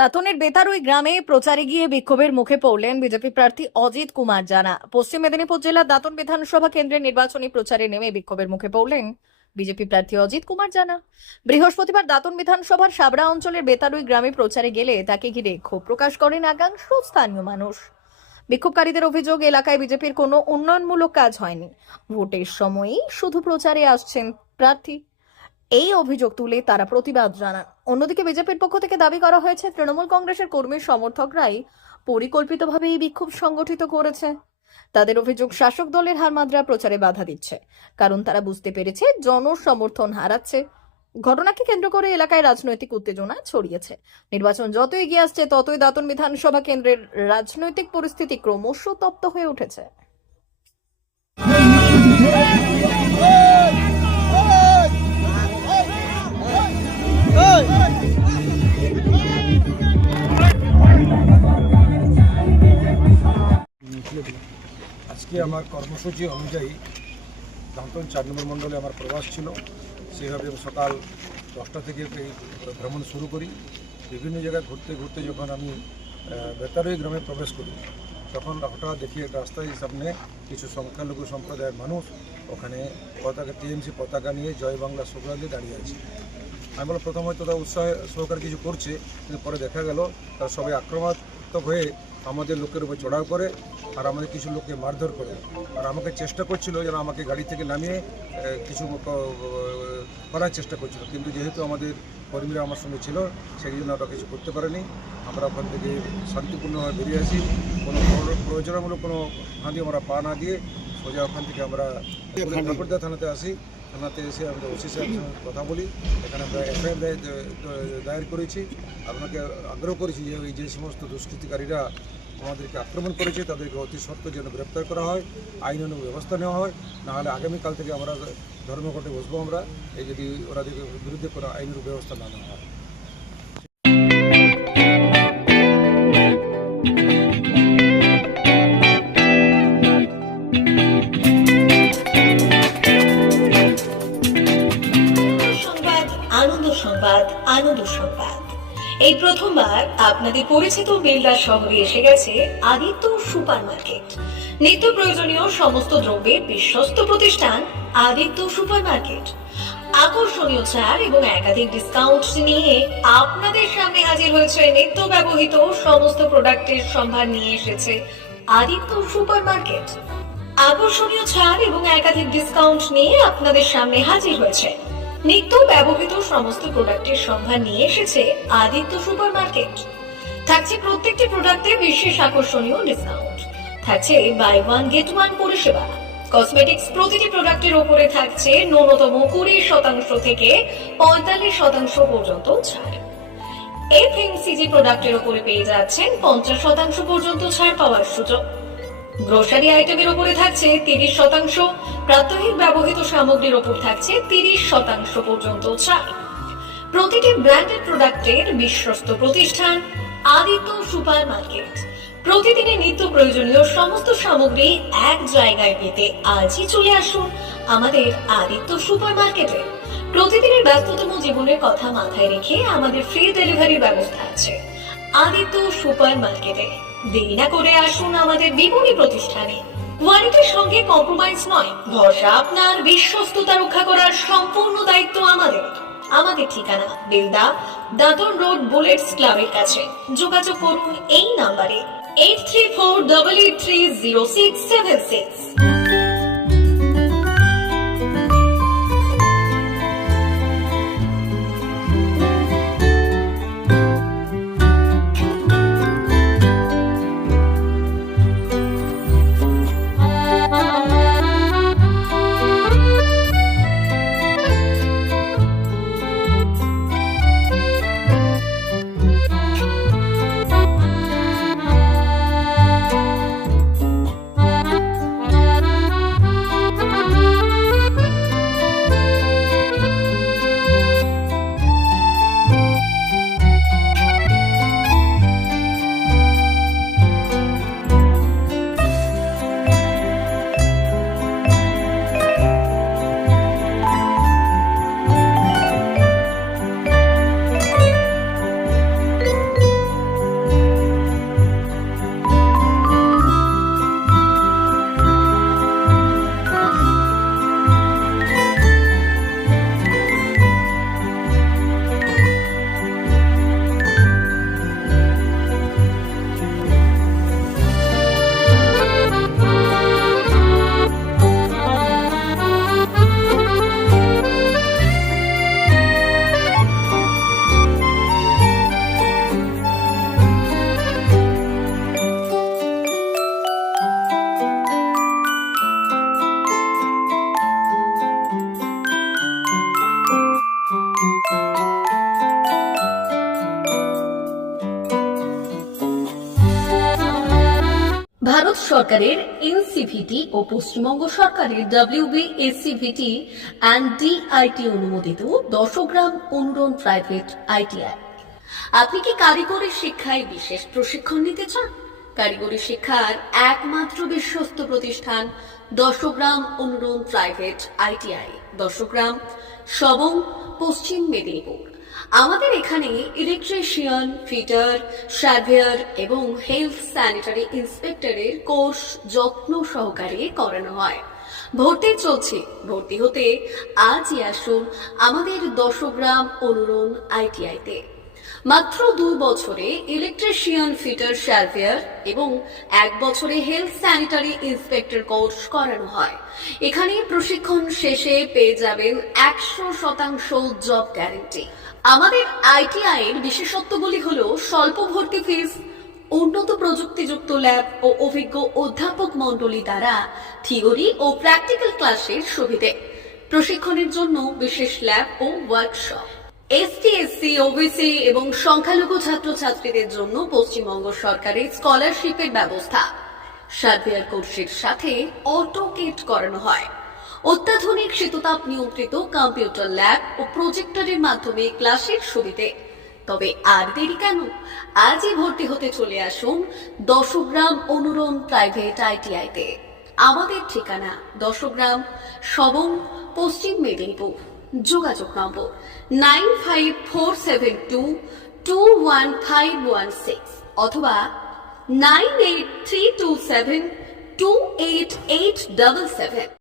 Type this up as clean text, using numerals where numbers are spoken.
দাঁতনের বেতারুই গ্রামে প্রচারে গিয়ে বিক্ষোভের মুখে পড়লেন বিজেপি প্রার্থী অজিত কুমার জানা। পশ্চিম মেদিনীপুর জেলার দাঁতন বিধানসভা কেন্দ্রের নির্বাচনী প্রচারে নেমে বিক্ষোভের মুখে পড়লেন বিজেপি প্রার্থী অজিত কুমার জানা। বৃহস্পতিবার দাঁতন বিধানসভার সাবরা অঞ্চলের বেতারুই গ্রামে প্রচারে গেলে তাকে ঘিরে ক্ষোভ প্রকাশ করেন একাংশ স্থানীয় মানুষ। বিক্ষোভকারীদের অভিযোগ, এলাকায় বিজেপির কোনো উন্নয়নমূলক কাজ হয়নি, ভোটের সময়ই শুধু প্রচারে আসছেন প্রার্থী। এই অভিযোগ তুলে তারা প্রতিবাদ জানান। অন্যদিকে বিজেপির পক্ষ থেকে দাবি করা হয়েছে তৃণমূল কংগ্রেসের কর্মী সমর্থকরাই পরিকল্পিতভাবে এই বিক্ষোভ সংগঠিত করেছে। তাদের অভিযোগ, শাসক দলের হারমাদরা প্রচারে বাধা দিচ্ছে, কারণ তারা বুঝতে পেরেছে জনসমর্থন হারাচ্ছে। ঘটনাকে কেন্দ্র করে এলাকায় রাজনৈতিক উত্তেজনা ছড়িয়েছে। নির্বাচন যত এগিয়ে আসছে ততই দাঁতন বিধানসভা কেন্দ্রের রাজনৈতিক পরিস্থিতি ক্রমশ তপ্ত হয়ে উঠেছে। আজকে আমার কর্মসূচি অনুযায়ী দাঁতন 4 নম্বর মণ্ডলে আমার প্রবাস ছিল। সেইভাবে সকাল 10টা থেকে ভ্রমণ শুরু করি। বিভিন্ন জায়গায় ঘুরতে ঘুরতে যখন আমি বেতারুই গ্রামে প্রবেশ করি, তখন হঠাৎ দেখি একটা রাস্তার সামনে কিছু সংখ্যালঘু সম্প্রদায়ের মানুষ ওখানে পতাকা, টিএমসি পতাকা নিয়ে জয় বাংলা স্লোগান দিয়ে দাঁড়িয়ে আছে। আমি বললাম প্রথম হয়তো তারা উৎসাহ সহকারে কিছু করছে, কিন্তু পরে দেখা গেল তারা সবাই আক্রমণাত্মক হয়ে আমাদের লোকের উপর চড়াও করে আর আমাদের কিছু লোককে মারধর করে। আর আমাকে চেষ্টা করছিল যেন আমাকে গাড়ি থেকে নামিয়ে কিছু করার চেষ্টা করছিল, কিন্তু যেহেতু আমাদের কর্মীরা আমার সঙ্গে ছিল সেই জন্য ওরা কিছু করতে পারেনি। আমরা ওখান থেকে শান্তিপূর্ণভাবে বেরিয়ে আসি। কোনো প্রয়োজনমূলক কোনো ফাঁদি আমরা পা না দিয়ে সোজা ওখান থেকে আমরা ঠাকুরদা থানাতে আসি। থানাতে এসে আমরা ওসি সাহেবের সঙ্গে কথা বলি। এখানে আমরা এফআইআর দায়ের করেছি। আপনাকে আগ্রহ করেছি যে এই যে সমস্ত দুষ্কৃতিকারীরা আমাদেরকে আক্রমণ করেছে তাদেরকে অতি সত্ত্ব যেন গ্রেপ্তার করা হয়, আইনানুগ ব্যবস্থা নেওয়া হয়। নাহলে আগামীকাল থেকে আমরা ধর্মঘটে বসবো আমরা, এই যদি ওদের বিরুদ্ধে কোনো আইনানুগ ব্যবস্থা না নেওয়া হয়। আনন্দ সংবাদ, আনন্দ সংবাদ। এই প্রথমবার আপনাদের পরিচিত বেলদা শহরে এসে গেছে আদিত্য সুপার মার্কেট। নিত্য প্রয়োজনীয় সমস্ত দ্রব্যের বিশ্বস্ত প্রতিষ্ঠান আদিত্য সুপার মার্কেট। আকর্ষণীয় ছাড় এবং একাধিক ডিসকাউন্ট নিয়ে আপনাদের সামনে হাজির হয়েছে। নিত্য ব্যবহৃত সমস্ত প্রোডাক্টের সম্ভার নিয়ে এসেছে আদিত্য সুপার মার্কেট। আকর্ষণীয় ছাড় এবং একাধিক ডিসকাউন্ট নিয়ে আপনাদের সামনে হাজির হয়েছে। নিত্য ব্যবহৃত সমস্ত প্রোডাক্টের সম্ভার নিয়ে এসেছে আদিত্য সুপার মার্কেট। থাকছে প্রত্যেকটি প্রোডাক্টে বিশেষ আকর্ষণীয় ডিসকাউন্ট, থাকছে বাই ওয়ান গেট ওয়ান পরিষেবা। কসমেটিক্স প্রতিটি প্রোডাক্টের উপরে থাকছে ন্যূনতম 20% থেকে 45% পর্যন্ত ছাড়। এফএমসিজি প্রোডাক্টের উপরে পেয়ে যাচ্ছেন 50% পর্যন্ত ছাড় পাওয়ার সুযোগ। গ্রোসারি আইটেমের উপরে থাকছে 30%, প্রাত্যহিক ব্যবহৃত সামগ্রীর উপর থাকছে 30% পর্যন্ত ছাড়। প্রতিটি ব্র্যান্ডেড প্রোডাক্টের বিশ্বস্ত প্রতিষ্ঠান আদিত্য সুপার মার্কেট। প্রতিদিনের নিত্য প্রয়োজনীয় সমস্ত সামগ্রী এক জায়গায় পেতে আজই চলে আসুন আমাদের আদিত্য সুপার মার্কেটে। প্রতিদিনের ব্যস্ততম জীবনের কথা মাথায় রেখে আমাদের ফ্রি ডেলিভারির ব্যবস্থা আছে আদিত্য সুপার মার্কেটে। দেরি না করে আসুন আমাদের বিপণী প্রতিষ্ঠানে। কোয়ালিটির সঙ্গে কম্প্রোমাইজ নয়, ভরসা আপনার, বিশ্বস্ততা রক্ষা করার সম্পূর্ণ দায়িত্ব আমাদের। আমাদের ঠিকানা বেলদা, দাঁতন রোড, বুলেটস ক্লাবের কাছে। যোগাযোগ করুন এই নাম্বারে 8348830676। ভারত সরকারের এনসিভিটি ও পশ্চিমবঙ্গ সরকারের WBSCVT অ্যান্ড DIT অনুমোদিত 10 গ্রাম অনুরণ প্রাইভেট ITI। আপনি কি কারিগরি শিক্ষায় বিশেষ প্রশিক্ষণ নিতে চান? কারিগরি শিক্ষার একমাত্র বিশ্বস্ত প্রতিষ্ঠান 10 গ্রাম অনুরণ প্রাইভেট ITI, 10 গ্রাম, সবং, পশ্চিম মেদিনীপুর। আমাদের এখানে ইলেকট্রিশিয়ান, ফিটার, সার্ভেয়ার এবং হেলথ স্যানিটারি ইন্সপেক্টরের কোর্স যত্ন সহকারে করানো হয়। ভর্তি চলছে। ভর্তি হতে আজই আসুন আমাদের 10 গ্রাম অনুরণ ITI-তে। মাত্র 2 বছরে ইলেকট্রিশিয়ান, ফিটার, সার্ভেয়ার এবং 1 বছরে হেলথ স্যানিটারি ইন্সপেক্টর কোর্স করানো হয়। এখানে প্রশিক্ষণ শেষে পেয়ে যাবেন 100% জব গ্যারান্টি। আমাদের ITI এর বিশেষত্বগুলি হলো স্বল্প ভর্তি ফিস, উন্নত প্রযুক্তিযুক্ত ল্যাব ও অভিজ্ঞ অধ্যাপক মণ্ডলী দ্বারা থিওরি ও প্র্যাকটিক্যাল ক্লাসের সুবিধে, প্রশিক্ষণের জন্য বিশেষ ল্যাব ও ওয়ার্কশপ, ST, SC, OBC এবং সংখ্যালঘু ছাত্রছাত্রীদের জন্য পশ্চিমবঙ্গ সরকারের স্কলারশিপের ব্যবস্থা। সার্ভেয়ার কোর্সের সাথে অটোকেট করানো হয়। অত্যাধুনিক শীততাপ নিয়ন্ত্রিত কম্পিউটার ল্যাব ও প্রজেক্টরের মাধ্যমে ক্লাসের সুবিধে। তবে আর দেরি কেন? আজই ভর্তি হতে চলে আসুন 10 গ্রাম অনুরণ প্রাইভেট ITI-তে। আমাদের ঠিকানা 10 গ্রাম, সবং, পশ্চিম মেদিনীপুর। যোগাযোগ নম্বর 9547221516 অথবা 9832728877।